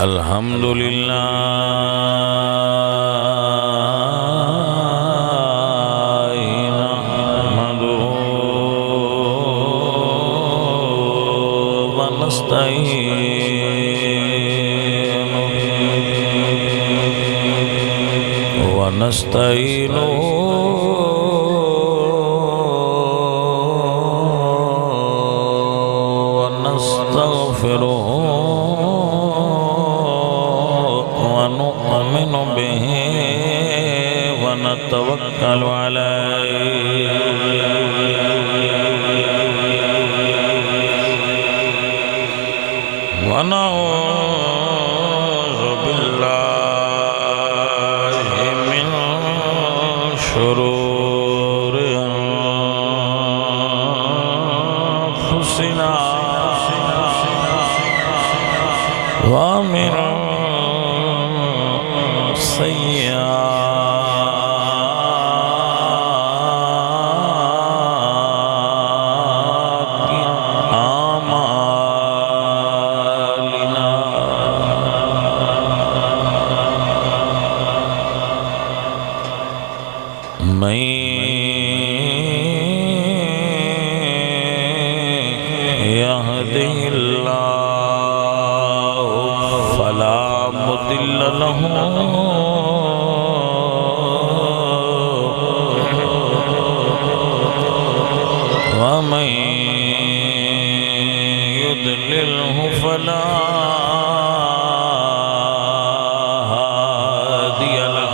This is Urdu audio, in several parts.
الحمد للہ نحمده ونستعينه ونستغفره ونؤمن به ونتوكل عليه ونعوذ بالله من شرور أنفسنا ومن سيئات أعمالنا من يهده الله فلا مضل له ومن يضلله فلا هادي له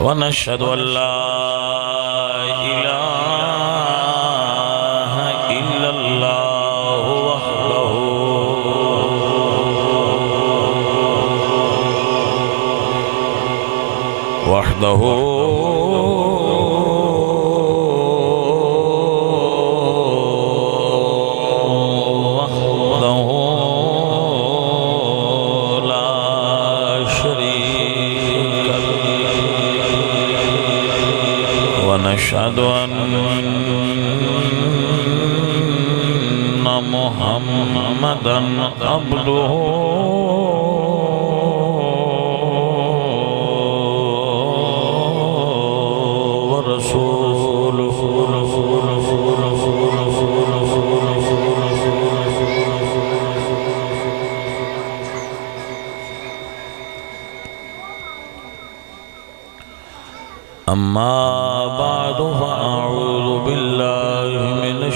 ونشهد أن لا إله إلا الله وحده لا شريك له ونشهد أن محمدًا عبده ورسوله أما بعد فأعوذ بالله من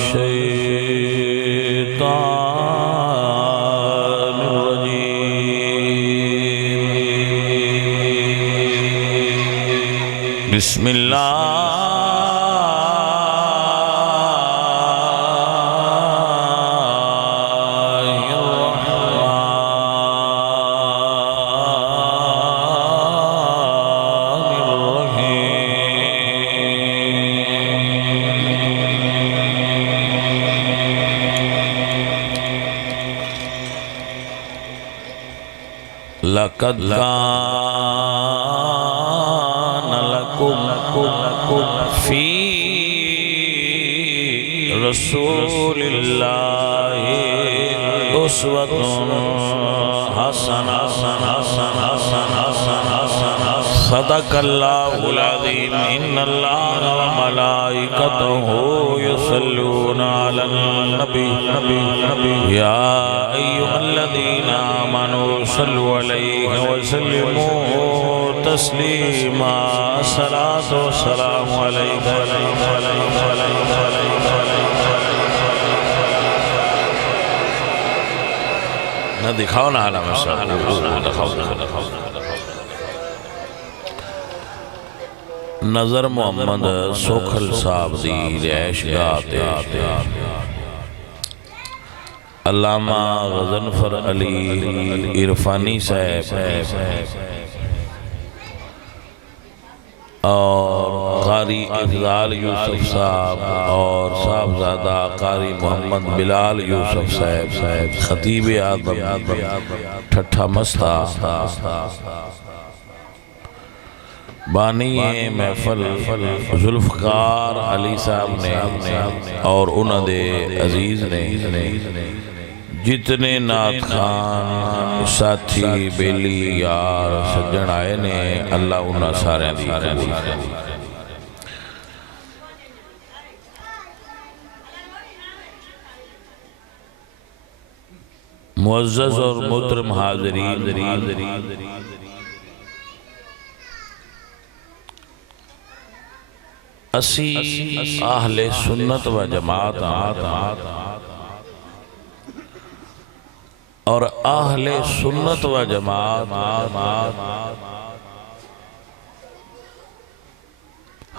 الشيطان الرجيم بسم الله لقد كان لكم في رسول الله أسوة حسنة صدق الله العظيم إن الله وملائكته يصلون على النبي يا أيها الذين آمنوا صلوا عليه وسلموا تسليما الصلاة والسلام عليك نہ دکھاؤ نہ حالہ مسئلہ نظر محمد سوکھل صاحب دی رہائش گاہ تے علامہ غضنفر علی عرفانی صاحب اور قاری افضال یوسف صاحب اور صاحبزادہ قاری محمد بلال یوسف صاحب خطیب اعظم ٹھٹھا مستہ بانی محفل ذوالفقار علی صاحب نے اور انہوں دے عزیز نے جتنے نعت خان ساتھی بیلی یار سجن آئے نے اللہ انہاں سارے دی قبول کرے۔ معزز اور محترم حاضرین، اسی اہل سنت و جماعت اور اہل سنت و جماعت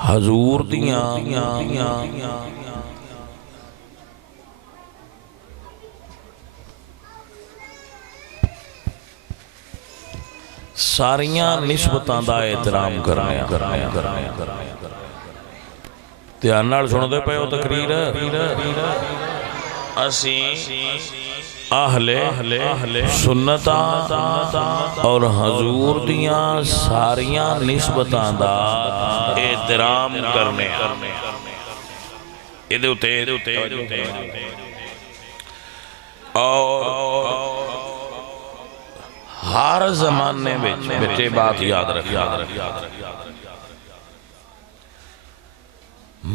حضور دیاں ساریاں نسبتاں دا احترام کرنے دھیان نال سن دے پئے ہو تقریر۔ اسی اہل سنتاں اور حضور دیاں ساریاں نسبتاں دا احترام کرنے اور ہر زمانے بیٹے بات یاد رکھا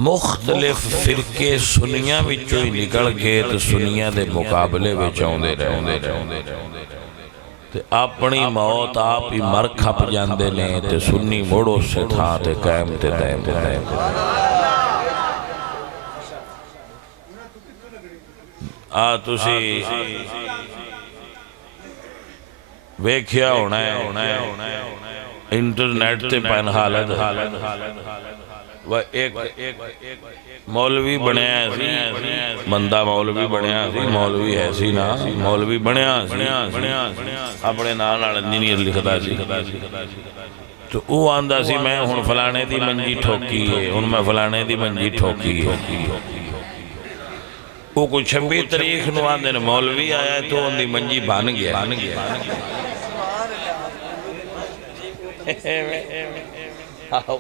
مختلف فرقے سنیاں وچوں ہی نکل کے تو سنیاں دے مقابلے وچ آوندے رہندے تے اپنی موت آپ ہی مر کھپ جاندے نے تے سنی موڑو سے تھا تے قائم تے دائم تسی ویکھیا ہونا ہے انٹرنیٹ تے پین حالت وہ ایک مولوی بنیا سی بندہ مولوی بنیا سی مولوی ہے سی نا مولوی بنیا سی اپنے نال انجینئر لکھدا سی تو وہ آندا سی میں ہن فلانے دی منجی ٹھوکی ہے ہن میں فلانے دی منجی ٹھوکی ہے وہ کوئی 26 تاریخ نو آندے مولوی آیا ہے تو ان دی منجی بن گیا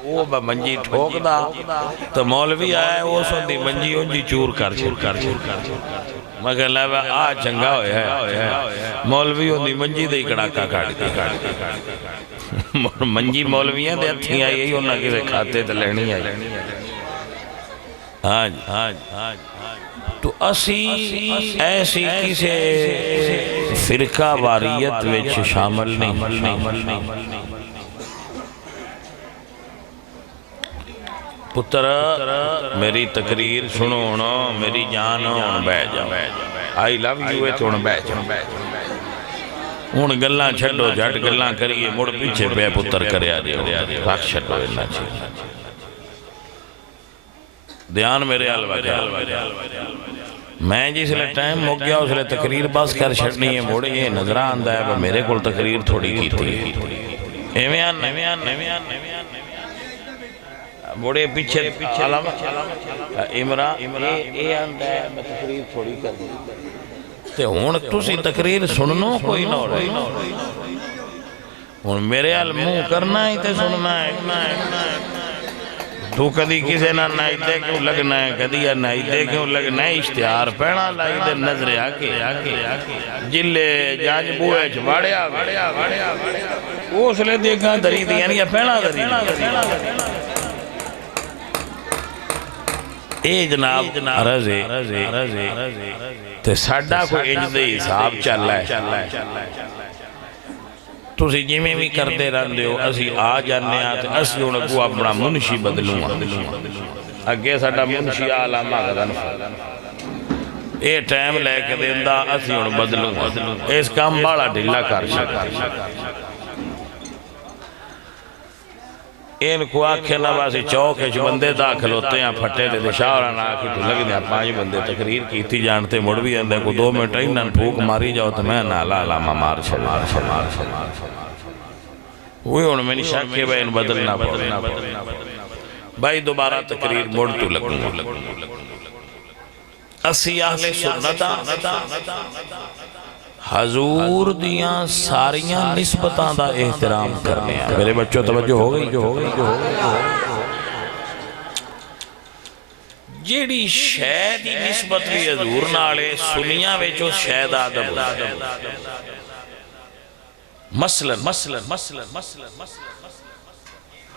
وہ منجی ٹھوک دا تو مولوی آیا ہے وہ سن دی منجی انجی چور کر میں کہہ لیا آ چنگا ہویا ہے مولوی ان دی منجی دے کڑاکا کاٹ کے منجی مولویاں دے ہتھیں آئی ہے انہاں کسے کھاتے تے لینی آئی ہاں جی تو اسی ایسی کسے فرقہ واریت وچ شامل نہیں پتر میری تقریر سنو نا میری جان ہون بے جا آئی لو یو ہے تو ہون بے جا ہون گلاں چھڑو جھٹ گلاں کریے مڑ پیچھے پہ پتر کریا جے رکھ چھڑو اللہ چھے دھیان میرے الوجہ میں جس لئے ٹائم ہو گیا اس لئے تقریر بس کر چھڑنی ہے موڑے یہ نظرہ آندہ ہے میرے کل تقریر تھوڑی کی تھی ایمیان موڑے پیچھے علم عمران اے آندہ ہے میں تقریر تھوڑی کر دی تے ہون تُسی تقریر سننو کوئی نہ رہی ہون میرے علموں کرنا ہی تے سننا ہے تو کدی کسے نہ نائدے کیوں لگنا ہے کدی یا نائدے کیوں لگنا ہے اشتہار پہنا لائی دے نظر آکے جلے جانج بوئے چواڑیا وہ اس لئے دیکھا دری دی یعنی یا پہنا دری دی اے جناب رضے تے ساڑھا کوئی اجدے حساب چل رہا ہے تُسی جیمیں بھی کرتے رہندے ہو اسی آ جانے آتے اسی انہوں کو اپنا منشی بدلوں اگے ساڑھا منشی آلامہ غدن اے ٹائم لے کے دیندہ اسی انہوں بدلوں اس کام بڑا ڈھلا کر سکتا ان کو آکھے نہ باسی چوکے جو بندے داخل ہوتے ہیں پھٹے دے دے شاوران آکھی تو لگ دیا 5 بندے تقریر کیتی جانتے مڑ بھی اندے کو 2 منٹ انہاں پھوک ماری جاؤ تو میں نالا علامہ مار چھل وہی انہوں میں نشاک کے بھائی ان بدلنا پڑنا بھائی دوبارہ تقریر مڑ تو لگوں اسی اہل سنتا حضور دیاں ساریاں نسبتاں دا احترام کرنے ہیں. میرے بچوں توجہ ہو گئی جو ہو گئی جو ہو گئی. جیڑی شے دی نسبت بھی حضور نالے سنیاں وچوں شے دا ادب مثلا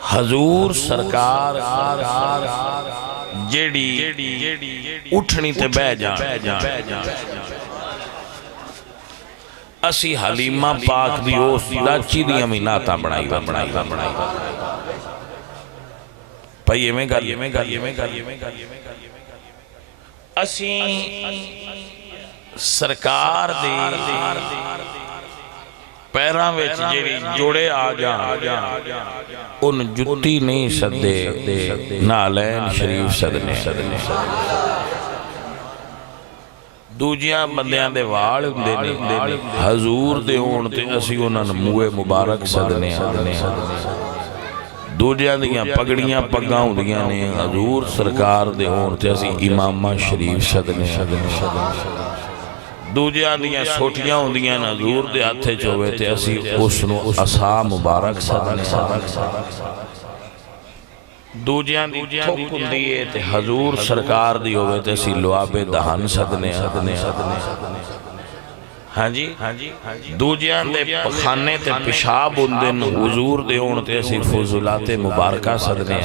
حضور سرکار جیڑی اٹھنی تے بہ جان اسی حلیمہ پاک دی اس لاچی دیاں بھی نعتاں بنائی پائیے میں گل اسی سرکار دی پیران ویچ جیڑی جوڑے آ جان ان جتی نہیں سدے نالین شریف سدنے دوجیاں بندیاں دے وال ہوندے نے حضور دے ہون تے اسی انہاں موئے مبارک سدنے دوجیاں دیاں پگڑیاں پگاں ہوندیاں نے حضور سرکار دے ہون تے اسی امامہ شریف سدنے دوجیاں دیاں سوٹیاں ہوندیاں نے حضور دے ہاتھے چوے تے اسی اس نو عصا مبارک سدنے دوجیاں دی تھوک ہوندیے تے حضور سرکار دی ہوئے تے اسی لعاب دہن سدنے ہاں جی دوجیاں دے پخانے تے پیشاب ہوندے حضور دے ہون تے اسی فضولات مبارکہ سدنے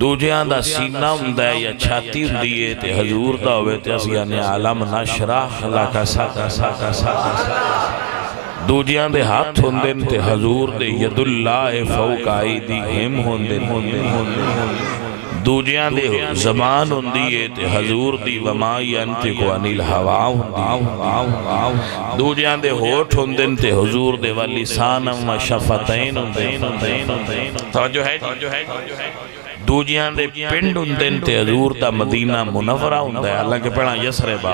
دوجیاں دا سینہ ہوندہ ہے یا چھاتی ہوندیے تے حضور دا ہوئے تے اسی آنے عالم نشرح لکا ساکا دوجیاں دے ہاتھ ہوندے تے حضور دے ید اللہ فوق ایدیہم ہوندے دوجیاں دے زبان ہوندی ہے تے حضور دی وما ینطق عن الہوا ہوندی دوجیاں دے ہوٹھ ہوندے تے حضور دے واللسان و شفتین ہوندے توجہ ہے دوجیاں دے پنڈ ہوندے تے حضور دا مدینہ منورہ ہوندہ ہے اللہ کے پیڑا یسرب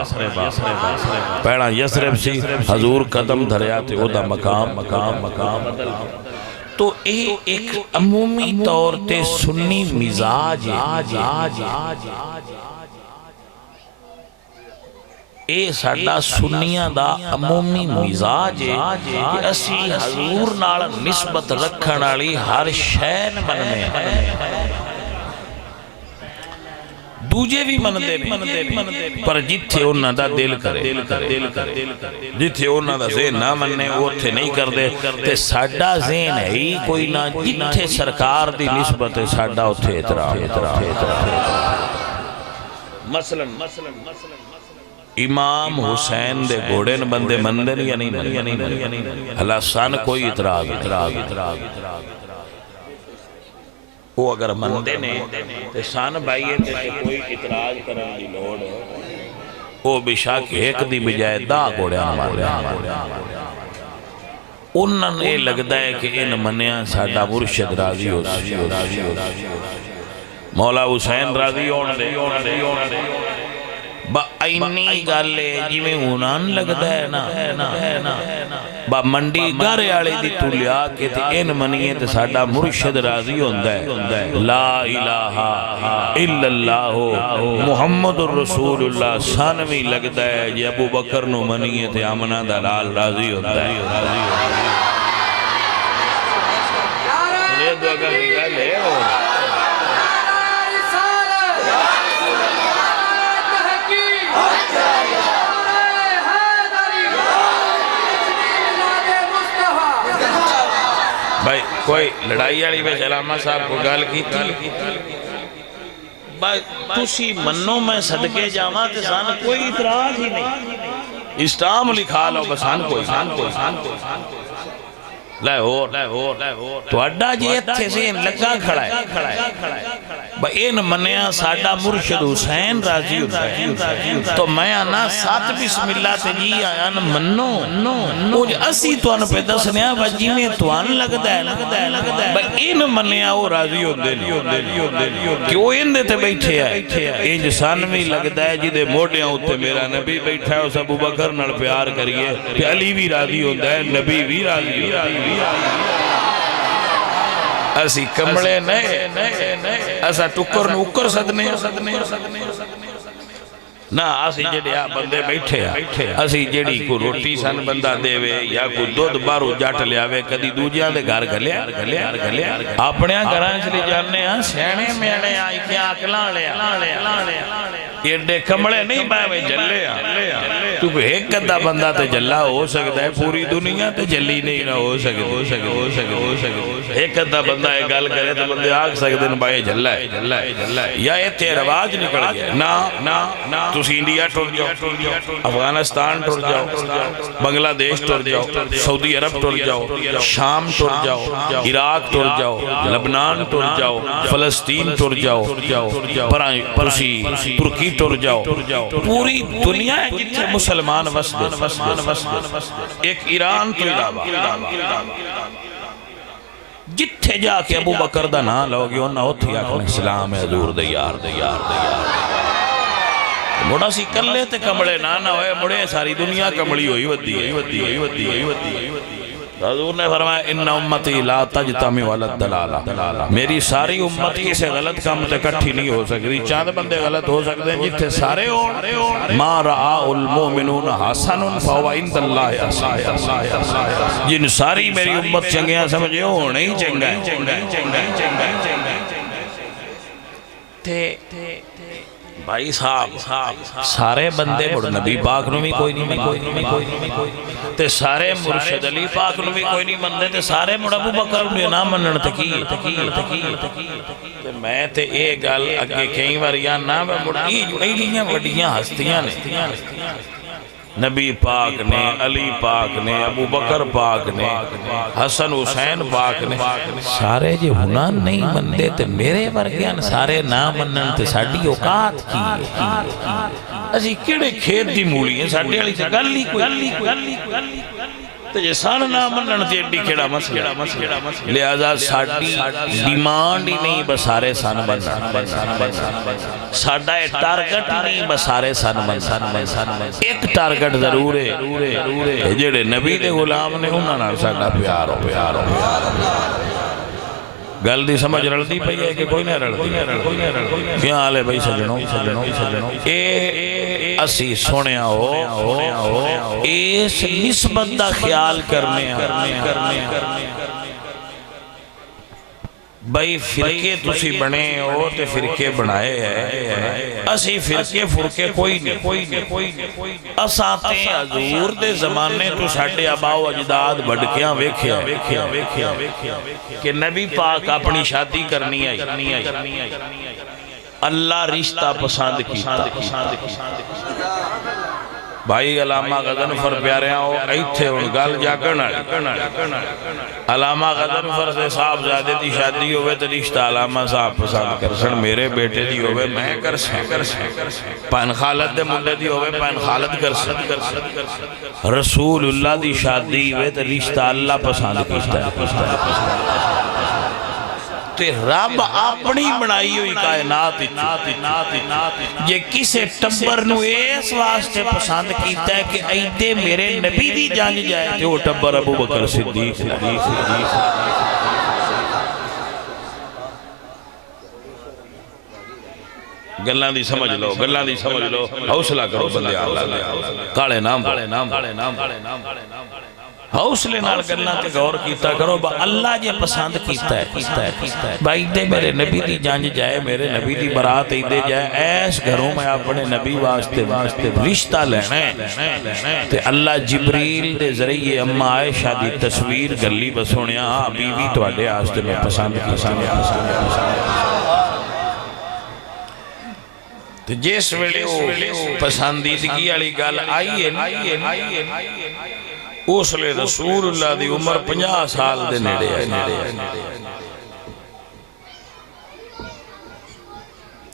پیڑا یسرب سی حضور قدم دھریا تے او دا مقام تو ایک عمومی طور تے سنی مزاج اے ساڑا سنیاں دا عمومی مزاج ہے کہ اسی حضور نال نسبت رکھن والی ہر شین بننے دوجے بھی مندے پر جتھے انہاں دا دل کرے جتھے انہاں دا ذہن نہ مننے وہ تھے نہیں کر دے تے ساڑا ذہن ہے ہی کوئی نہ جتھے سرکار دی نسبت ہے ساڑا اتھے اعتراف مثلا امام حسین دے گھوڑے نے بندے مندن یا نہیں اللہ سان کوئی اعتراض وہ اگر مندے نے تے سان بھائیے تے کوئی اعتراض کرنے دی لوڑ وہ بشاک ایک دی بجائے دا گھوڑیاں مارے انہاں نے لگتا ہے کہ ان منیاں ساڑا مرشد راضی ہو مولا حسین راضی ہونے دے با اینی گالے جی میں انہاں لگتا ہے نا با منڈی گارے آلے دی تو لیا کہ تے ان منیے تے ساڑا مرشد راضی ہوندہ ہے لا الہ الا اللہ محمد الرسول اللہ سانوی لگتا ہے جی ابو بکر نو منیے تے آمنہ دلال راضی ہوندہ ہے یہ دعا کا گل ہے بھائی کوئی لڑائی آلی بے علامہ صاحب کو گال کی تھی بھائی تُسی منوں میں صدقے جامعہ تے سان کوئی اعتراض ہی نہیں اسلام لکھا لو بسان کوئی لاہور تو اڈا جی اتھے سے ان لگا کھڑا ہے بھائی ان منیاں ساڑا مرشد حسین راضی ہوتا ہے تو میں آنا ساتھ بسم اللہ تے جی آیان منو وہ اسی تو ان پہ دسنیا بجی میں تو ان لگتا ہے بھائی ان منیاں وہ راضی ہوتے کہ وہ ان دیتے بیٹھے آئے انج سانوی لگتا ہے جی دے موڑیاں ہوتے میرا نبی بیٹھا ہے اس ابو بکر نڑ پیار کریے کہ علی بھی راضی ہوتا ہے نبی بھی راضی ہوتا ہے اسی کمڑے نئے ایسا ٹکر نوکر صدنے نہ اسی جڑے آ بندے بیٹھے اسی جڑی کو روٹی سن بندہ دے وے یا کو دودھ بارو جٹ لیا وے کدی دوجیاں دے گھر گلیا اپنے گھراں چ لے جانے ہاں سیانے میانے آئی کے اکلاں لیا ایڈے کمڑے نہیں پائے جلے تو ایک ادھا بندہ تے جلا ہو سکتا ہے پوری دنیا تے جلی نہیں نہ ہو سکے ایک ادھا بندہ ایک گل کرے تو بندے آگ سکتے ہیں بھائی جلا ہے یا یہ تے رواج نکل گیا نا تسی انڈیا ٹر جاؤ افغانستان ٹر جاؤ بنگلہ دیش ٹر جاؤ سعودی عرب ٹر جاؤ شام ٹر جاؤ عراق ٹر جاؤ لبنان ٹر جاؤ فلسطین ٹر جاؤ ترکی ٹر جاؤ پوری دنیا ہے جتنے مسلمان وسد ایک ایران تو علاوہ جتھے جا کے ابو بکر دا نا لوگی انہا ہوتی آکھنے اسلام ہے حضور دیار مڑا سی کلے تے کمڑے نانا ہوئے مڑے ساری دنیا کمڑی ہوئی ودی حضور نے فرمایا ان امتی لا تجتمع علی الضلالہ میری ساری امت کسی غلط کام تے کٹھی نہیں ہو سکتی چاند بندے غلط ہو سکتے ہیں جتھے سارے ہوں ما رعا المومنون حسن فہو عند اللہ حسن جن ساری میری امت چنگیاں سمجھے ہونے ہی چنگا بھائی صاحب سارے بندے مڑ نبی پاک نو بھی کوئی نہیں تے سارے مرشد علی پاک نو بھی کوئی نہیں مندے تے سارے مڑ ابو بکر نو نہ منن تے میں تے اے گل اگے کئی واریاں نہ مڑ ایڈیاں وڈیاں ہستیاں نے نبی پاک نے علی پاک نے ابو بکر پاک نے حسن حسین پاک نے سارے جے ہونا نہیں مندے تے میرے ورگیاں سارے نہ منن تے ساڈی اوقات کی اسی کیڑے کھیت دی مولی ہیں ساڈے والی تے گل ہی کوئی تے جے سان نہ منن تے ایڈی کیڑا مسئلہ لہذا ساڈی ڈیمانڈ ہی نہیں بسارے سن بنن ساڈا اے ٹارگٹ نہیں بسارے سن بنن ایک ٹارگٹ ضرور ہے جڑے نبی دے غلام نے انہاں نال ساڈا پیار ہو گل دی سمجھ رلدی پئی ہے کہ کوئی نہ رلدی کیا حال ہے بھائی سجنوں اے اسی سنیا ہو اس نسبت دا خیال کرنے بھائی فرقے تسی بنے ہو تے فرقے بنائے ہیں اسی فرقے کوئی نہیں اساتے حضور دے زمانے تو ساڑھے آباء و اجداد بڑکیاں ویکھیا کہ نبی پاک اپنی شادی کرنی آئی اللہ رشتہ پسند کیتا بھائی علامہ غضنفر پیاریاں ہو ایتھے ان گل جاگن علامہ غضنفر سے صاحب زیادہ دی شادی ہوئے تو رشتہ علامہ صاحب پسند کرسن میرے بیٹے دی ہوئے میں کرسن پین خالد دے ملے دی ہوئے پین خالد کرسن رسول اللہ دی شادی ہوئے تو رشتہ اللہ پسند کیتا ہے تے رب اپنی بنائی ہوئی کائنات یہ کسے ٹبر نو اس واسطے پسند کیتا ہے کہ ایدے میرے نبی دی جان جائے تے وہ ٹبر ابو بکر صدیق گلان دی سمجھ لو حوصلہ کرو بندے اللہ کالے نام حوصلے نال گلان تے غور کیتا کرو با اللہ جے پسند کیتا ہے بھائی دے میرے نبی دی جانج جائے میرے نبی دی برات دے جائے ایس گھروں میں اپنے نبی واسطے رشتہ لینے تے اللہ جبریل دے ذریعے اما عائشہ دی تصویر گلی بسونیا بیوی تو اڈے آستے میں پسند تے جس ویلے پسندیدگی علی گل آئی ہے اس لئے رسول اللہ دی عمر 50 سال دے نیڑے ہے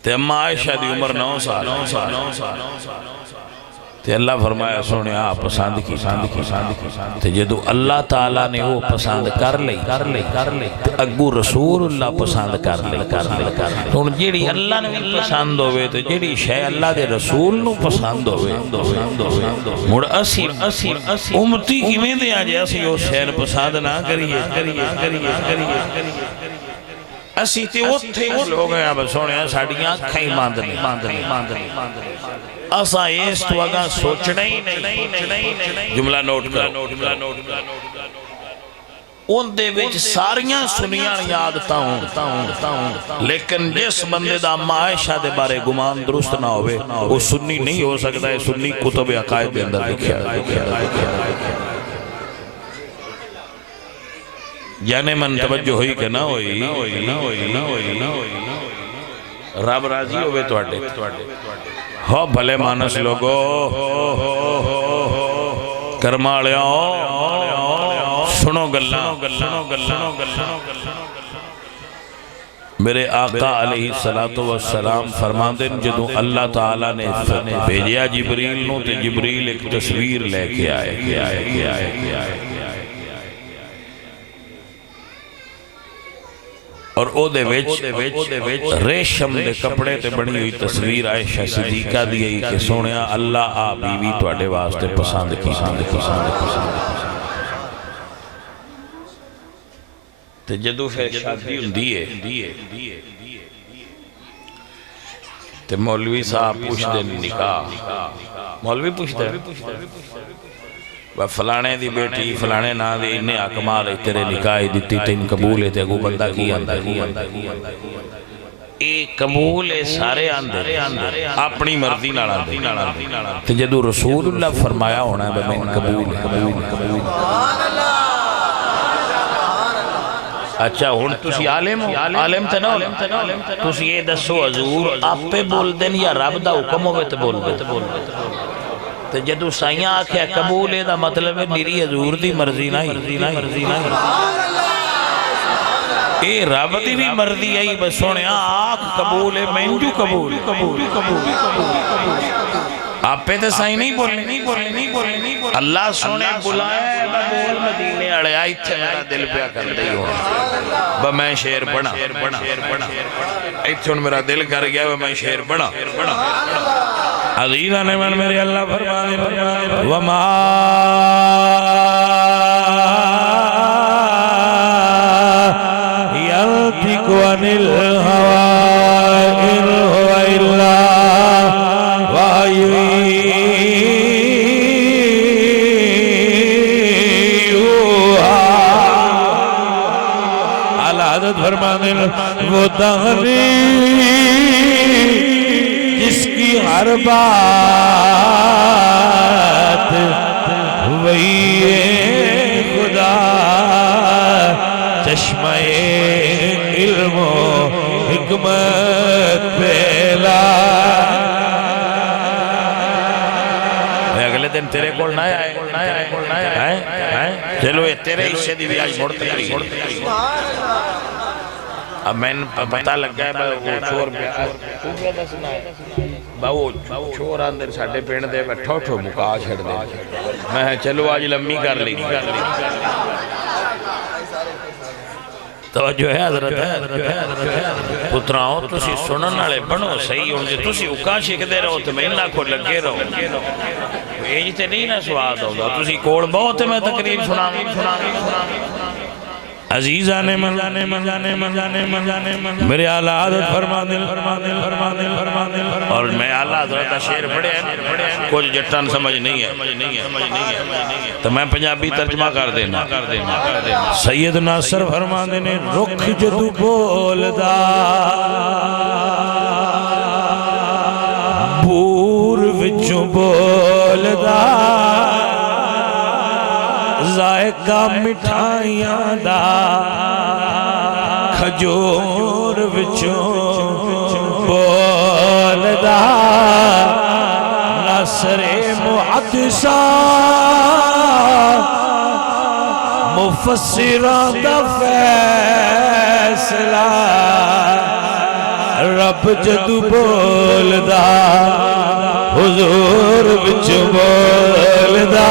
تے اما عائشہ دی عمر 9 سال تے اللہ فرمایا سونے آپ پسند کی تے جدو اللہ تعالیٰ نے وہ پسند کر لئی تے اگو رسول اللہ پسند کر لئی تو جیڑی اللہ نے پسند ہوئے تے جیڑی شے اللہ دے رسول نو پسند ہوئے مڑ اسی امتی کی میں دیا جے اسی وہ شے پسند نہ کریے اسی تے اوتھے لوگ ہیں اب سونے ساڑیاں کھائی ماندنے اسا اس تو اگا سوچنا ہی نہیں جملہ نوٹ کرو ان دے وچ ساریاں سنیاں یادتا ہوں لیکن جس بندے دا معاشہ دے بارے گمان درست نہ ہوئے وہ سنی نہیں ہو سکتا ہے سنی کتب عقائد دے اندر لکھیا جانے من توجہ ہوئی کہ نہ ہوئی رب راضی ہوئے توڑے ہو بھلے مانس لوگو کرمالیاں سنو گلہ میرے آقا علیہ السلام فرما دیں جدو اللہ تعالیٰ نے بھیجیا جبریل نو تے جبریل ایک تصویر لے کے آئے اور او دے ویچ ریشم دے کپڑے تے بڑی ہوئی تصویر عائشہ صدیقہ دیئی کہ سونیا اللہ آ بیوی توڑے واسطے پسند کی تے جدو پھر شادی ہوندی ہے تے مولوی صاحب پوچھ دے نکاح مولوی پوچھ دے فلانے دی بیٹی فلانے نا دی انہیں آکمال ہے تیرے نکاح دیتی تین قبول ہے تے اگو بندہ کی آندہ ایک قبول ہے سارے آندھے اپنی مرضی نال آندھے تے جدو رسول اللہ فرمایا ہونا ہے بمین قبول اچھا ہون تسی عالم ہو عالم تے نہ تسی یہ دسو حضور آپ پہ بول دیں یا رب دا حکم ہوئے تے بول دیں تو جدو سائیاں آکھیا قبول ہے دا مطلب ہے میری حضور دی مرضی نہیں اے رب دی بھی مرضی ہے بس سونے آکھ قبول ہے میں جو قبول آپ پہ تو سائی نہیں بولنے اللہ سونے بلائے بول مدینے اڑے آئی تھے میرا دل پیا کر دی ہوا با میں شیر بنا ایتھون میرا دل کر گیا با میں شیر بنا عزیزہ نے من میرے اللہ فرمانے وَمَا يَنْتِقُ عَنِ الْهَوَىٰ إِنْ هُوَ إِلَّا وَحْيٌ يُوحَىٰ العدد فرمانے وہ تغنی جس کی ہر بات وہی خدا چشمہ علم و حکمت پہلا اگلے دن تیرے کول نہ آئے چلو یہ تیرے حصے دی بھی آج موڑتے اب میں پتہ لگ گیا وہ چور وہ چور اندر ساڑھے پینڈ دے میں ٹھوٹھو مکا چھڑ دے میں چلو آج لمبی کر لی توجہ ہے حضرت ہے پتراؤں تسی سنن والے بنو صحیح ہوں جے تسی اکا شک دے رہو تو میں انہاں کو لگے رہو یہ تے نہیں نہ سواد ہوگا تسی کوڑ بہت ہے میں تقریر سناں عزیزہ نے میرے اعلیٰ حضرت فرما دل اور میں اعلیٰ حضرت شیر پڑھے ہیں کچھ جٹان سمجھ نہیں ہے تو میں پنجابی ترجمہ کر دینا سید ناصر فرما دینے رکھ جدو بول دا بور وچوں بول دا ذائقہ مٹھائیاں دا کھجور وچوں بول دا نصر محدثہ مفسران دا فیصلہ رب جدو بول دا حضور وچوں بول دا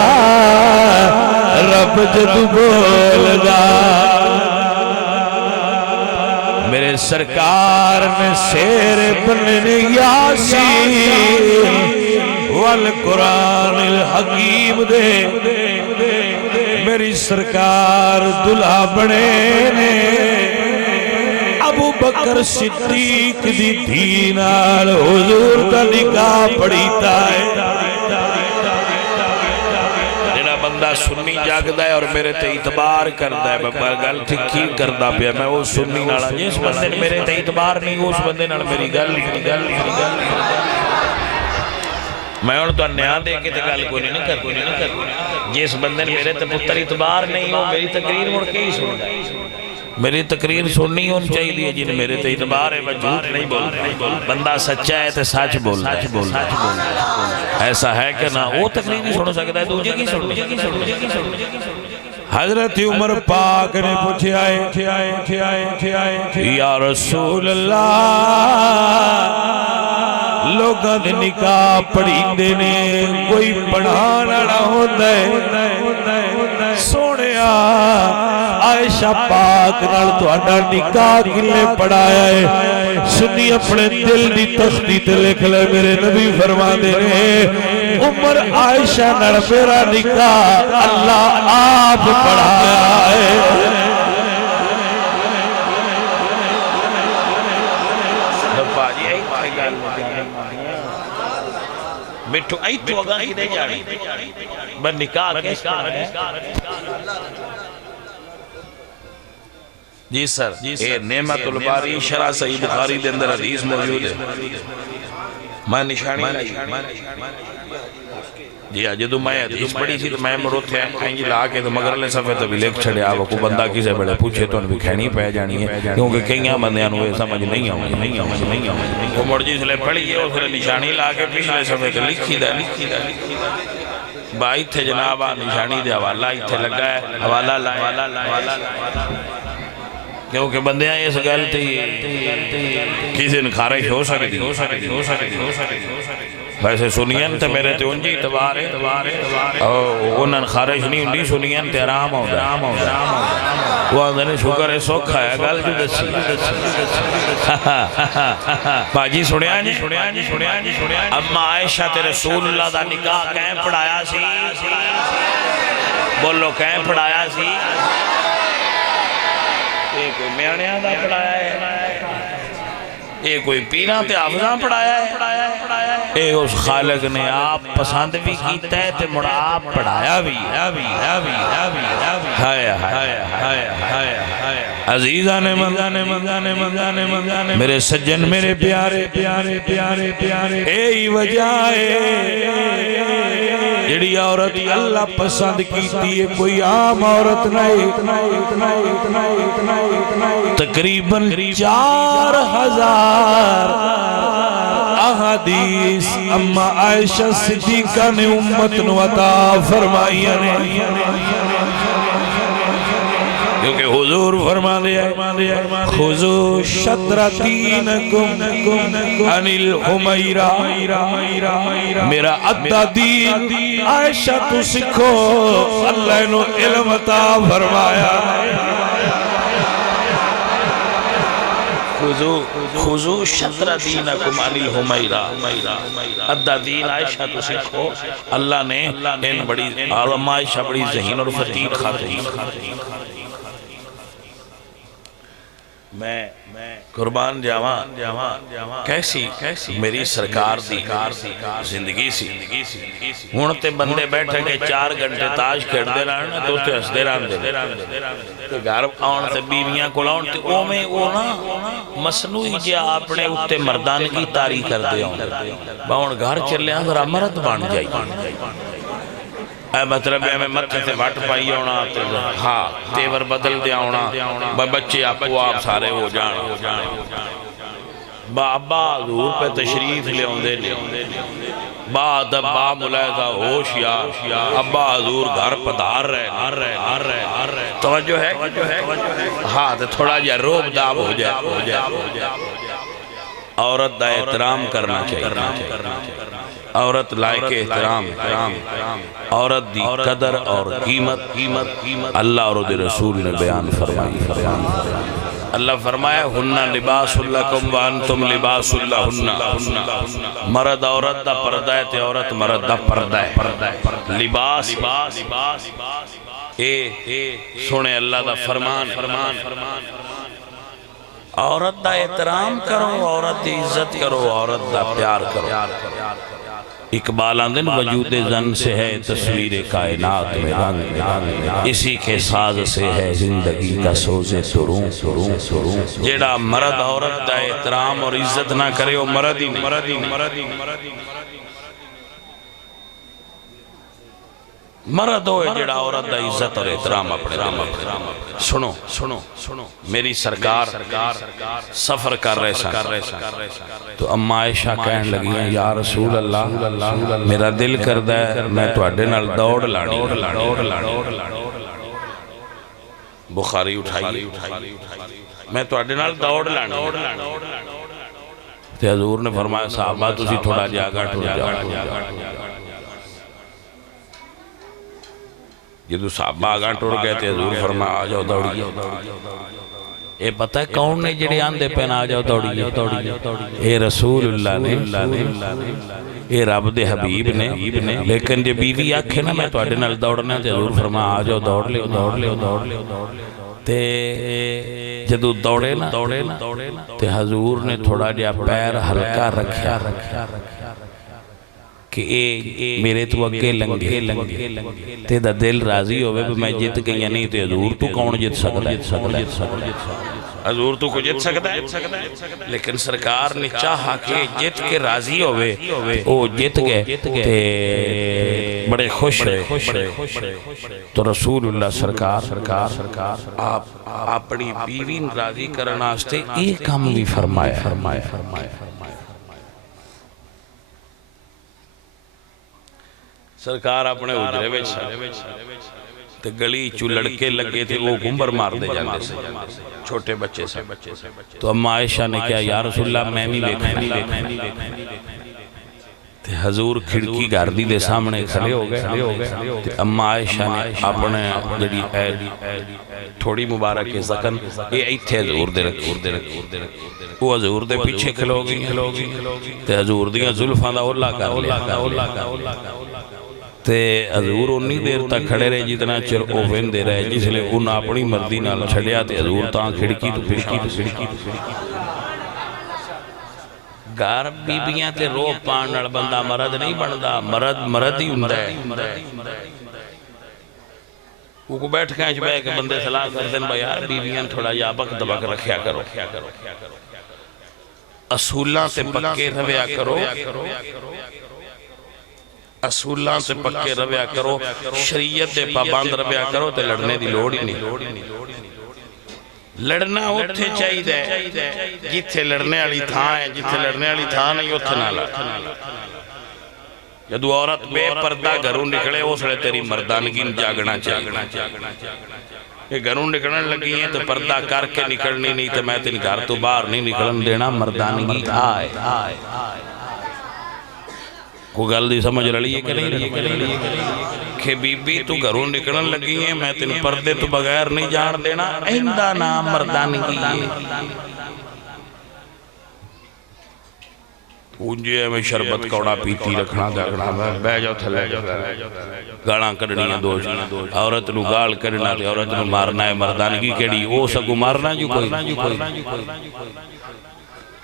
رب جدو بول دا میرے سرکار نے سیر بن یاسین والقرآن الحکیم دے میری سرکار دلہا بنے نے ابو بکر صدیق دی دھی نال حضور دا نکاح پڑھیتا ہے۔ بندہ سنی جاگدا ہے اور میرے تے اعتبار کردا ہے، بابا گل ٹھیک کردا پیا میں وہ سنی نال، جس بندے نے میرے تے اعتبار نہیں اس بندے نال میری گل میں ہن تو نیا دے کے تے گل کوئی نہیں کر، جس بندے نے میرے تے پتر اعتبار نہیں ہو میری تقریر مڑ کے ہی سندا ہے، میری تقریر سننی ہونی چاہیے جن میرے تے اعتبار ہے، میں جھوٹ نہیں بولتا، بندہ سچا ہے تے سچ بولتا ہے، ایسا ہے کہ نہ وہ تقریر نہیں سن سکتا ہے دوجے کی سن۔ حضرت عمر پاک نے پوچھا ہے یا رسول اللہ لوگاں دے نکاح پڑھیندے نے کوئی پڑھان والا ہوندا ہے، سونیا عائشہ پاک نال تہاڈا نکاح کنے پڑھایا ہے؟ سنی اپنے دل دی تختی تے لکھ لے، میرے نبی فرماندے نے عمر عائشہ نال میرا نکاح اللہ آپ پڑھایا ہے۔ مٹھو ایتھو اگاں کی دے جاڑی بس نکاح کیس کرنا ہے؟ جی سر، اے نعمت الباری شرح صحیح بخاری دے اندر حدیث موجود ہے، میں نشانی جی جدو میں حدیث پڑھی سی تو میں مروت ہے کہیں لا کے تو مگر لے صفحے تو بھی لکھ چھڑیا وہ کو بندہ کسے بڑے پوچھے تو انہوں بھی کھینی پہ جانی ہے، کیونکہ کہیں بندیاں نوے سمجھ نہیں آؤں وہ مرجی سے لے پڑھی ہے اس لے نشانی لا کے پچھلے صفحے تو لکھی دا بائی تھے جناب نشانی دے حوالہ ہی تھے لگا ہے، حوالہ لائے کیونکہ بندیاں اس گل تھی کسی نخارش ہو سکتی ویسے سنین تے میرے تے انجی اتبار ہے انہاں خارج نہیں انجی سنین تے آرام ہوتا وہ آدھے نے شکر ہے سوکھا ہے گل جو دسی باجی سنیا جی اما عائشہ تے رسول اللہ دا نکاح کہیں پڑھایا سی؟ بولو کہیں پڑھایا سی؟ یہ کوئی میانیاں دا پڑھایا ہے، یہ کوئی پیران تے حافظاں پڑھایا ہے، اے اس خالق نے آپ پسند بھی کیتا ہے تے مڑا آپ پڑھایا بھی عزیزان میرے سجن میرے پیارے اے ہی وجہ ہے جڑی عورت اللہ پسند کیتی ہے کوئی عام عورت نہیں، تقریباً 4000 احادیث اما عائشہ صدیقہ نے امت نو عطا فرمائی نے، کیونکہ حضور فرما دیا خذو شطر دینکم عن الحمیرہ، میرا ادھا دین عائشہ تو سکھو، اللہ نے علم عطا فرمایا۔ خذو شطر دینکم عن الحمیرہ، ادھا دین عائشہ تو سکھو، اللہ نے ان بڑی عالم عائشہ بڑی ذہین اور فتیر خاتون میں قربان جاواں کیسی میری سرکار دی زندگی سی، ہونتے بندے بیٹھے کے 4 گھنٹے تاج کھیڑ دے رہنا تو تے ہس دے رہنے گھر آن تے بیویاں کو لاؤن تے او میں او نا مصنوعی جا اپنے اتے مردان کی تاری کر دے باؤن گھر چلے ہیں ذرا مرد بان جائی اے مطلب ہے میں متھے سے وٹ پائی ہونا ہاں تیور بدل دیا ہونا بچے آپ کو آپ سارے ہو جانا ابا حضور پہ تشریف لے ہوندے بعد ابا ملاحظہ ہوش یا ابا حضور گھر پدھار رہے توجہ ہے ہاں تو تھوڑا جا روب داب ہو جائے عورت دا احترام کرنا چاہیے، عورت لائق احترام، عورت دی قدر اور قیمت اللہ اور دے رسول نے بیان فرمائی۔ اللہ فرمایا ہنہ لباس لکم وانتم لباس لہنہ، مرد عورت دا پردہ ہے تے عورت مرد دا پردہ ہے، لباس اے سنے اللہ دا فرمان عورت دا احترام کرو، عورت دی عزت کرو، عورت دا پیار کرو۔ اقبال آندن وجود زن سے ہے تصویر کائنات میں رنگ، اسی کے ساز سے ہے زندگی کا سوز تروں۔ جیڑا مرد عورت دا احترام اور عزت نہ کرے وہ مرد ہی نہیں۔ مرد ہوئے جڑا عورت دا عزت اور احترام اپنے سنو میری سرکار سفر کر رہے سن تو اما عائشہ کہن لگی ہیں یا رسول اللہ میرا دل کردہ ہے میں تواڈے نال دوڑ لانی۔ بخاری اٹھائی میں تواڈے نال دوڑ لانی۔ تے حضور نے فرمایا صحابہ تسی تھوڑا جاگا ٹر جاؤ۔ جدو صحابہ آگاں ٹوڑ گئے تھے حضور فرمایا آ جاؤ دوڑیے۔ اے پتہ ہے کون نے جڑے آندے پہنا آ جاؤ دوڑیے؟ اے رسول اللہ نے، اے رب دے حبیب نے۔ لیکن جے بیوی آکھے نا میں تواڈے نال دوڑنا تے حضور فرمایا آ جاؤ دوڑ لیو۔ تے جدو دوڑے نا تے حضور نے تھوڑا جا پیر ہلکا رکھیا کہ اے میرے تو اگے لنگے تے دا دل راضی ہوئے میں جت گئی نہیں تے حضور تو کون جت سکتا ہے؟ حضور تو کو جت سکتا ہے، لیکن سرکار نے چاہا کہ جت کے راضی ہوئے او جت گئے تے بڑے خوش رہے۔ تو رسول اللہ سرکار آپ اپنی بیوی راضی کرنا آستے ایک کام بھی فرمایا۔ سرکار اپنے اجرے وچ تے گلی چو لڑکے لگے تھے وہ گمبر مار دے جاندے سے چھوٹے بچے سے۔ تو اما عائشہ نے کہا یا رسول اللہ میں بھی دیکھیں۔ تے حضور کھڑکی گاردی دے سامنے کھڑے ہو گئے تے اما عائشہ نے اپنے جڑی تھوڑی مبارک زکن یہ ایتھے حضور دے رکھ وہ حضور دے پیچھے کھلو گئی تے حضور دیاں زلفاں دا اولا کر لیا تے حضور انی دیر تک کھڑے رہے جتنا چر او ویندے رہے جس لئے انہاں اپنی مردی نال چھڑیا تے حضور تاں کھڑکی گار بیبیاں تے رو پان نال بندہ مرد نہیں بندا، مرد ہی ہوندا ہے۔ وہ کو بیٹھ کے بے کہ بندے صلاح کر دیں بھائی یار بیبیاں تھوڑا یا بک دبک رکھیا کرو، اصولاں تے پکے رویا کرو، اصولاں سے پکے رویا کرو، شریعت دے پابند رویا کرو تے لڑنے دی لوڑ ہی نہیں۔ لڑنا اتھے چاہی دے جتھے لڑنے والی تھاں ہے، جتھے لڑنے والی تھاں نہیں اتھے نہ لڑ۔ جدو عورت بے پردہ گھروں نکلے اس لئے تیری مردانگی جاگنا چاہیے۔ یہ گھروں نکلنے لگی ہیں تو پردہ کر کے نکلنی نہیں تو میں تین گھر تو باہر نہیں نکلن دینا، مردانگی آئے۔ کو گل دی سمجھ رہی ہے کہ نہیں کہ بی بی تو گھروں نکلن لگی ہیں میں تین پردے تو بغیر نہیں جان دینا، ایندہ نام مردانگی ہے۔ اونجے میں شربت کوڑا پیتی رکھنا دکھنا بے جاؤ تھلے گاڑاں کرنی ہیں دوش عورت نو گال کرنا دے عورت نو مارنا ہے مردانگی کیڑی او سکو مارنا جو کوئی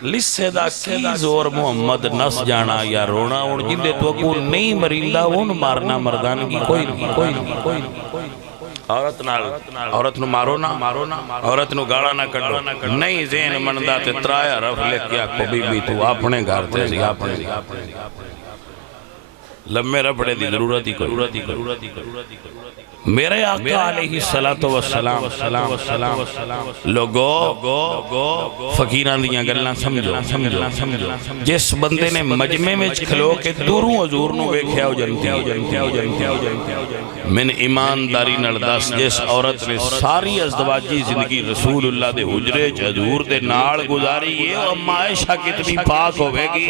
لسے دا کی زور محمد نس جانا یا رونا اور جندے تو کو نہیں مرندہ ان مارنا مردانگی کوئی نہیں۔ عورت نو مارو نا، عورت نو گاڑا نہ کٹو، نہیں ذہن مندہ تے ترایا رف لے کیا کو بی بی تو اپنے گھر تے سی اپنے لمبے رپڑے دی ضرورت ہی کوئی۔ میرے آقا علیہ السلام لوگو فقیران دیاں گلنا سمجھو جس بندے نے مجمع میں کھلو کے دوروں حضور نو ویکھیا ہو جنتی من ایمانداری نردس جس عورت نے ساری ازدواجی زندگی رسول اللہ دے حجرے حضور دے نال گزاری ہے اما عائشہ کتنی پاک ہوئے گی۔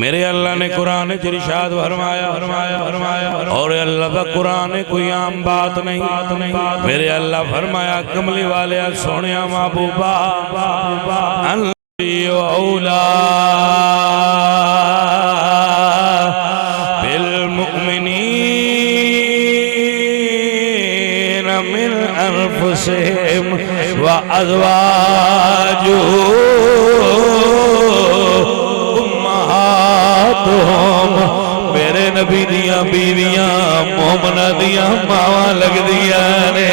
میرے اللہ نے قرآن ارشاد فرمایا اور اللہ کا قرآن کوئی عام بات نہیں، میرے اللہ فرمایا کملی والے سونیا محبوبہ انبی و اولا بالمؤمنین وازواجو امہاتہم میرے نبی دیاں بیویاں مومنہ دیاں ماواں لگ دیاں نے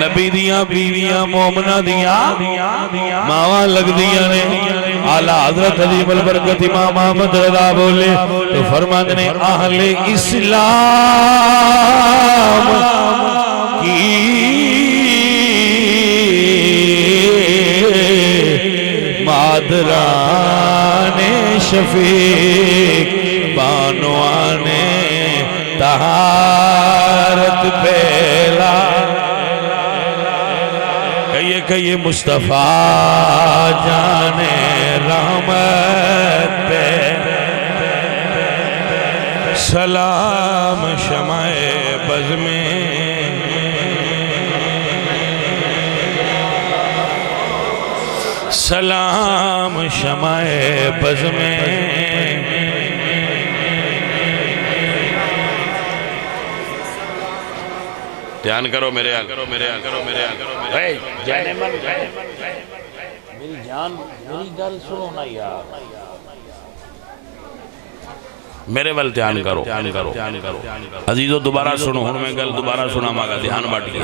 نبی دیاں بیویاں مومنہ دیاں ماواں لگ دیاں نے اعلیٰ حضرت عظیم البرکت امام احمد رضا بولے تو فرماتے ہیں اہل اسلام کی مادران شفیق بانوان طہارت پہلا کہیے مصطفیٰ جان رحمت پہ سلام شمع بز میں سلام شمع بز میں دھیان کرو میرے آل جانے من میری جان میری گل سنو نا یار میرے ول دھیان کرو عزیزو دوبارہ سنو ہن میں گل دوبارہ سنا ماگا دھیان باٹی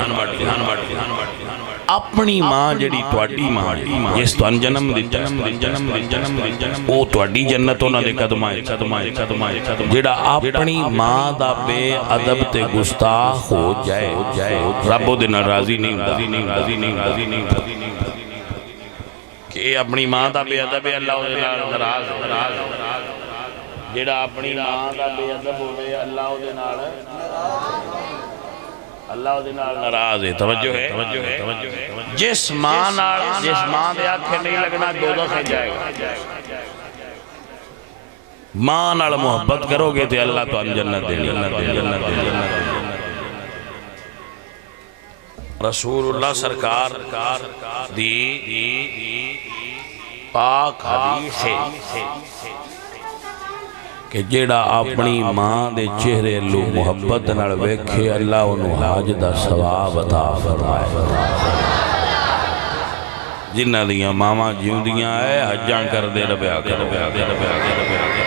اپنی ماں جڑی تواڈی ماں جس تو جنم دتا او تواڈی جنت انہاں دے قدماں جڑا اپنی ماں دا بے ادب تے گستاخ ہو جائے رب دے نال راضی نہیں کہ اپنی ماں دا بے ادب ہے اللہ دے نال ناراض جڑا اپنی ماں دا بے ادب ہوے اللہ دے نال ناراض ہے توجہ ہے جس ماں دے آنکھیں نہیں لگنا دوزخ میں جائے گا ماں نال محبت کرو گے تے اللہ تو جنت دے رسول اللہ سرکار دی پاک حدیث ہے کہ جیڑا اپنی ماں دے چہرے لو محبت نال ویکھے اللہ انہوں حاج دا ثواب عطا فرمائے جنہ دیاں ماما جیوں دیاں ہے حجاں کر دے ربیا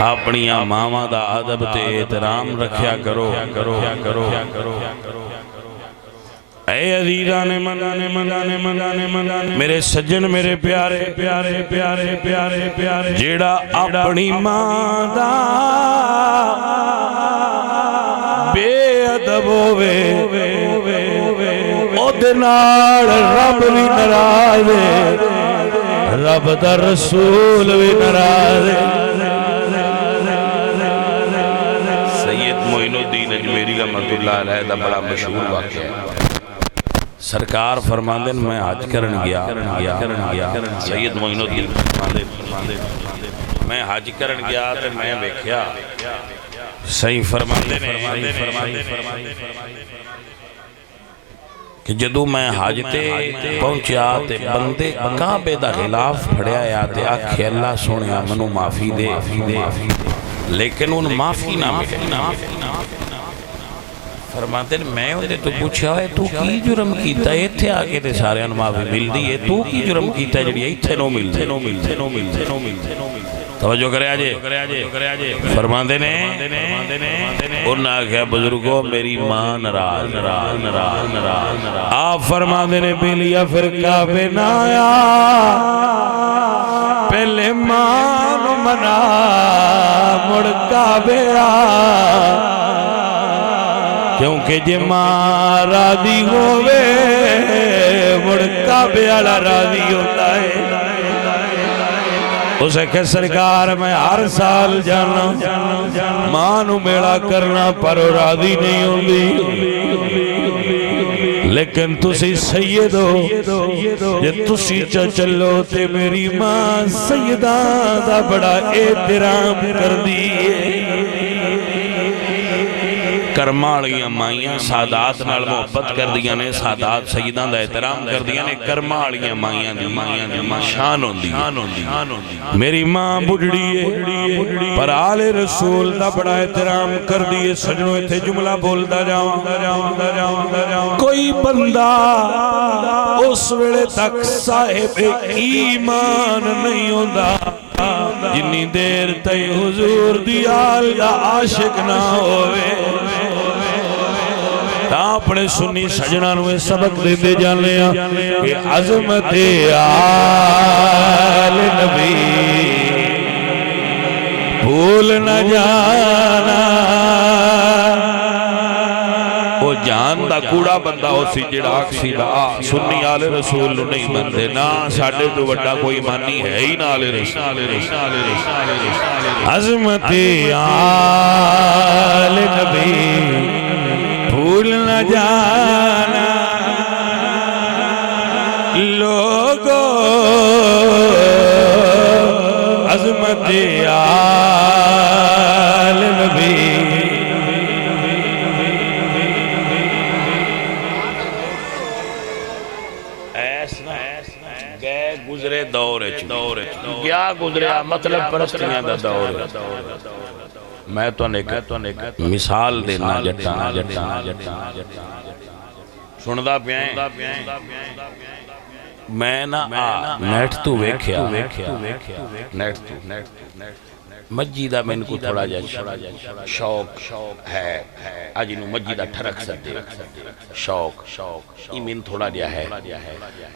اپنی ماما دا ادب تے احترام رکھیا کرو اے عزیزان میرے سجن میرے پیارے جیڑا اپنی ماں دا بے ادب ہووے او دے نال رب بھی ناراض ہے رب دا رسول بھی ناراض ہے سید معین الدین اجمیری رحمۃ اللہ علیہ دا بڑا مشہور واقعہ ہے سرکار فرماندن میں حج کرن گیا سید معین الدین میں حج کرن گیا تے میں ویکھیا صحیح فرماندے کہ جدو میں حج تے پہنچیا تے بندے کعبے دا غلاف پھڑیا یا تے آکھے اللہ سونیا منو معافی دے لیکن ان معافی نہ ملے فرماتے ہیں میں انہیں تو پوچھا ہے تو کی جرم کیتا ہے ایتھے آگے تے سارے انماوی مل دی ہے تو کی جرم کیتا ہے جڑی ایتھے نو مل توجہ کرے آجے فرماندے نے انہاں کہا بزرگوں میری ماں ناراض آپ فرماندے نے بیلیا پھر کعبے نہ آیا پہلے ماں نو منا مڑ کعبے آ کیونکہ جے ماں راضی ہووے مڑ کعبے والا راضی ہوتا ہے اسے کہ سرکار میں ہر سال جانا ماں نو میڑا کرنا پر راضی نہیں ہوندی لیکن تسی سید ہو جے تسی چلو تے میری ماں سیدہ دا بڑا احترام کر دی کرما والیاں مائیاں سادات نال محبت کردیاں نے سادات سیداں دا احترام کردیاں نے کرما والیاں مائیاں دی شان ہوندی میری ماں بڑھڑی ہے پر آل رسول دا بڑا احترام کردی ہے سجنوں ایتھے جملہ بولدا جاواں کوئی بندہ اس ویلے تک صاحب ایمان نہیں ہوندا جنی دیر تے حضور دی آل دا عاشق نہ ہوئے تا اپنے سنی سجنہ نوے سبق دے دے جانے کہ عظمت آل نبی بھول نہ جانا وہ جان دا کوڑا بندہ ہو سی جڑا آکسی دا سنی آل رسول نہیں بندے نا ساڑھے تو بڑا کوئی مانی ہے ہی نا آل رسول عظمت آل نبی بھول نہ جانا لوگو عظمت آل نبی گئے گزرے دور کیا گزرے مطلب پرستیاں دا دور میں تو مثال دینا جٹاں سندہ پیائیں میں نا نیٹ تو ویکھیا مجیدہ میں ان کو تھوڑا جا شوق ہے آج انہوں مجیدہ ٹھرک سکتے شوق ایمین تھوڑا جا ہے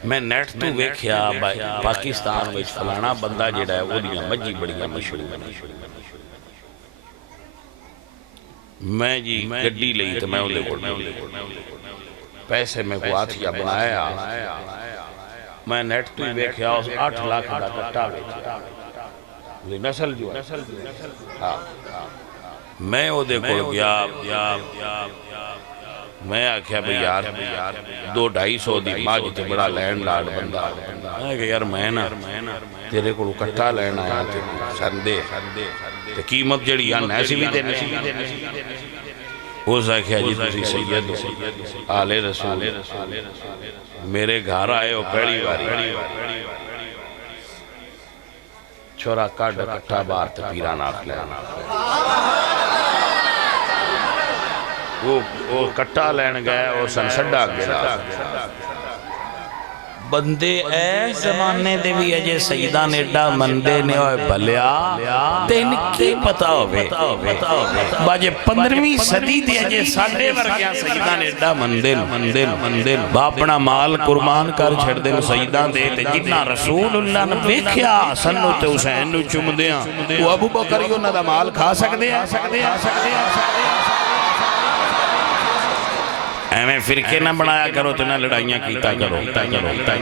میں نیٹ تو ویکھیا پاکستان میں فلانا بندہ جڑا ہے وہ دیاں مجی بڑیاں مشہور میں جی گڈی لئی تو میں اندھے کو پیسے میں کو آتھیا بنایا میں نیٹ تو ویکھیا 8 لاکھ دا کٹا ویکھیا نسل جو ہے میں وہ دیکھو گیا میں آکھیا بھئی یار 200-250 دی ماں جتے بڑا لینڈ لارڈ بندہ میں کہ یار میں نا تیرے کو کٹا لین آیا سندے قیمت جڑی یا نیسی بھی دے وہ ساکھیا جی تسی سید آل رسول میرے گھر آئے ہو پہلی باری چھوڑا کاڑ کٹھا بار تپیران آکھ لینا وہ کٹھا لین گئے وہ سنسڈا گیا بندے اے زمانے دے بھی اجے سیدہ نیڈا مندے نے ہوئے بھلیا تین کی پتا ہوئے باجے 15ویں صدی دے اجے ساڑھے ورگیا سیدہ نیڈا مندے باپنا مال قربان کر چھڑ دے سیدہ دے تے جنہ رسول اللہ نے بیکھیا سنو تے حسین نو چم دیاں وہ ابو بکریوں نہ دا مال کھا سکتے ہیں ایمیں فرقے نہ بنایا کرو تو نہ لڑائیاں کیتا کرو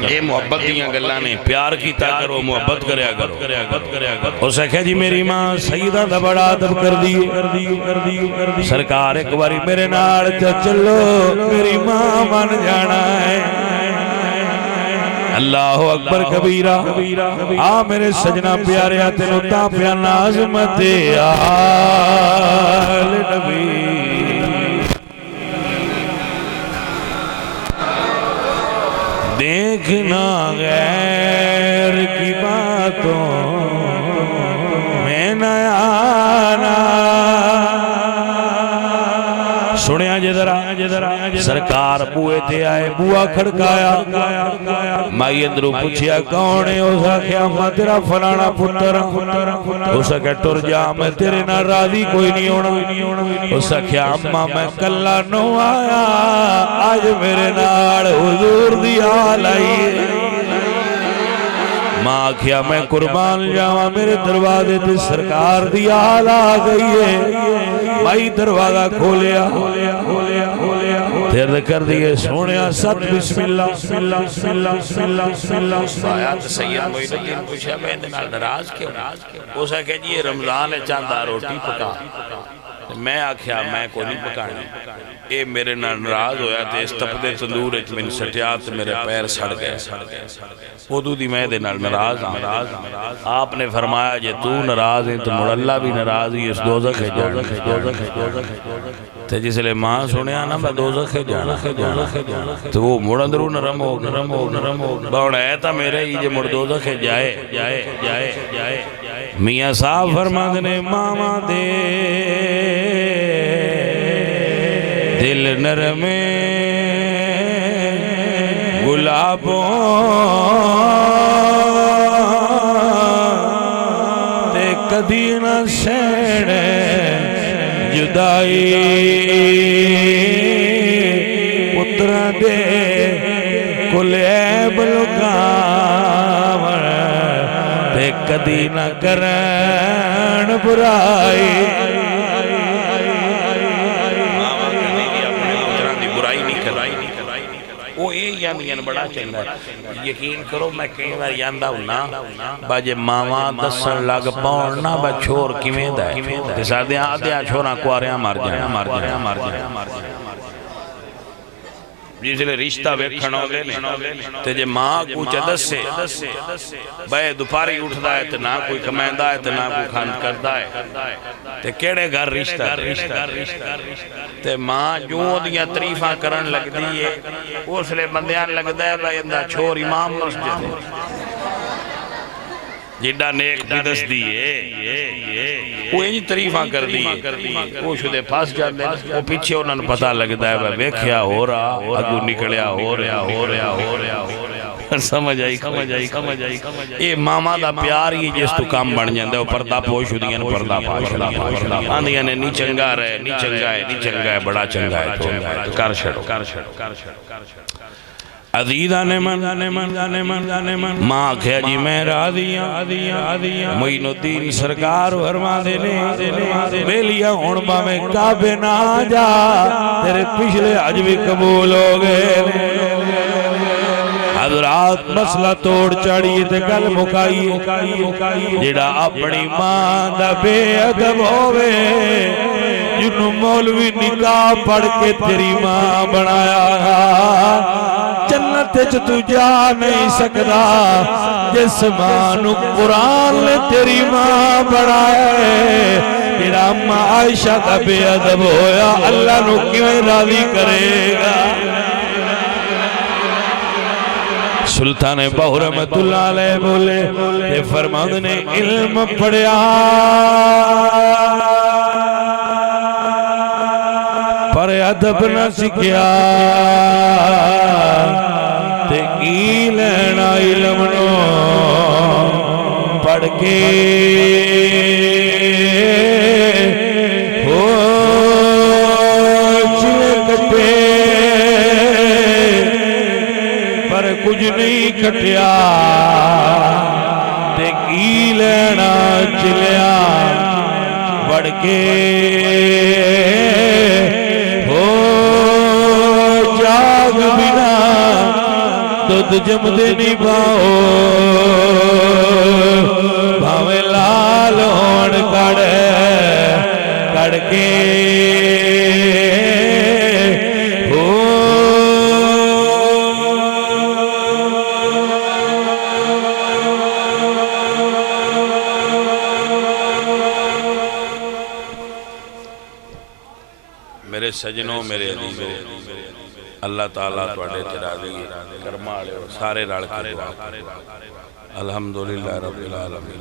یہ محبت دیاں گلہ نے پیار کیتا کرو محبت کریا کرو اسے کہا جی میری ماں سیدہ دا بڑا عدب کر دی سرکار ایک باری میرے ناڑ چلو میری ماں من جانا ہے اللہ اکبر کبیرہ آ میرے سجنہ پیارے آتے نتا پیانا عظمت آل نبی دیکھنا غیر کی باتوں میں نہ آنا سنیا جدرہ سرکار بوئے تے آئے بوا کھڑکایا مائی اندرو پوچھیا کونے اسا کیا ماں تیرا فلانا پتر اسا کیا ٹر جا میں تیرے نہ راضی کوئی نہیں ہونا اسا کیا اممہ میں کلہ نو آیا آج میرے ناڑ حضور دی آل آئیے ماں کیا میں قربان جاواں میرے دروازے تے سرکار دی آل آ گئی ہے بھائی دروازہ کھولیا تیرد کر دیئے سونیا ست بسم اللہ آیات سید محیط الدین پوچھا میں دنال نراز کیوں اسا کہ جی رمضان چاندہ روٹی پکا میں آکھیا میں کو نہیں پکانا اے میرے ناراض ہویا تے اس تپدے تندور اچ من سٹیا تے میرے پیر سڑ گئے ادو دی میں دے ناراض ہاں آپ نے فرمایا جے تو ناراض ہیں تو مڑ اللہ بھی ناراض ہی اس دوزخ ہے جانا تے جس لئے ماں سنیا نا میں دوزخ ہے جانا تو وہ مڑ اندرو نرم ہو باؤڑا ہے تا میرے ہی جے مڑ دوزخ ہے جائے میاں صاحب فرما دنے ماما دے دل نرم گلابوں تے کدی نہ سین جدائی پتر دے کل عیب لکاون تے کدی نہ کرن برائی وہ یہ بڑا چاہتا ہے یقین کرو میں کئی بار یاندہ ہوں باجے ماما دسن لگ پاؤنا با چھوڑ کیویں دا ہے سادیاں آدھیاں چھوڑاں کواریاں مار جائیں جس لئے رشتہ ویکھنو گے تے جے ماں کو چدس سے بے دوپاری اٹھدا ہے تے نہ کوئی کمائندہ ہے تے نہ کوئی کھاند کردہ ہے تے کیڑے گھر رشتہ تے ماں جو دیاں تریفاں کرن لگ دیئے اس لئے بندیاں لگ دے بھائی اندہ چھوڑ امام مسجد جڈا نیک بدس دیئے وہ انہی تریفاں کر دیئے وہ شدے پاس جاندے وہ پیچھے انہوں نے پتہ لگتا ہے ویکھیا ہو رہا اگو نکلیا ہو رہا سمجھ آئی یہ ماما دا پیار ہی جس تو کام بن جاندے وہ پردہ پوش ہو دیئے پردہ پاش آندیاں نے نی چنگا رہے نی چنگا ہے بڑا چنگا ہے کر شڑو عزیزان من ماں کہا جی میں راضیاں معین الدین سرکار فرما دینے ویلیا ہونبا میں کعبے نہ جا تیرے پچھلے حج بھی قبول ہو گئے حضرات مسئلہ توڑ چڑھیے تے گل مکائی جڑا اپنی ماں دا بے ادب ہوئے جنہوں مولوی نکاح پڑھ کے تیری ماں بنایا گا جنت تو جا نہیں سکتا جس مانو قرآن نے تیری ماں بنایا ہے جڑا ماں عائشہ کا بے ادب ہویا اللہ نو کیویں راضی کرے گا سلطان بہو رحمت اللہ علیہ بولے یہ فرماد نے علم پڑھیا پر ادب نہ سکھیا تے کی لینا علم نو پڑھ کے ہو چلکتے پر کچھ نہیں کٹیا تے کی لینا چلیا بڑھ کے جمدے نہیں باؤ بھاوے لال ہون کڑ کے میرے سجنوں میرے عزیزوں اللہ تعالیٰ توڑے تراضی کرما لے سارے رڑ کے دعا الحمدللہ رب العالمین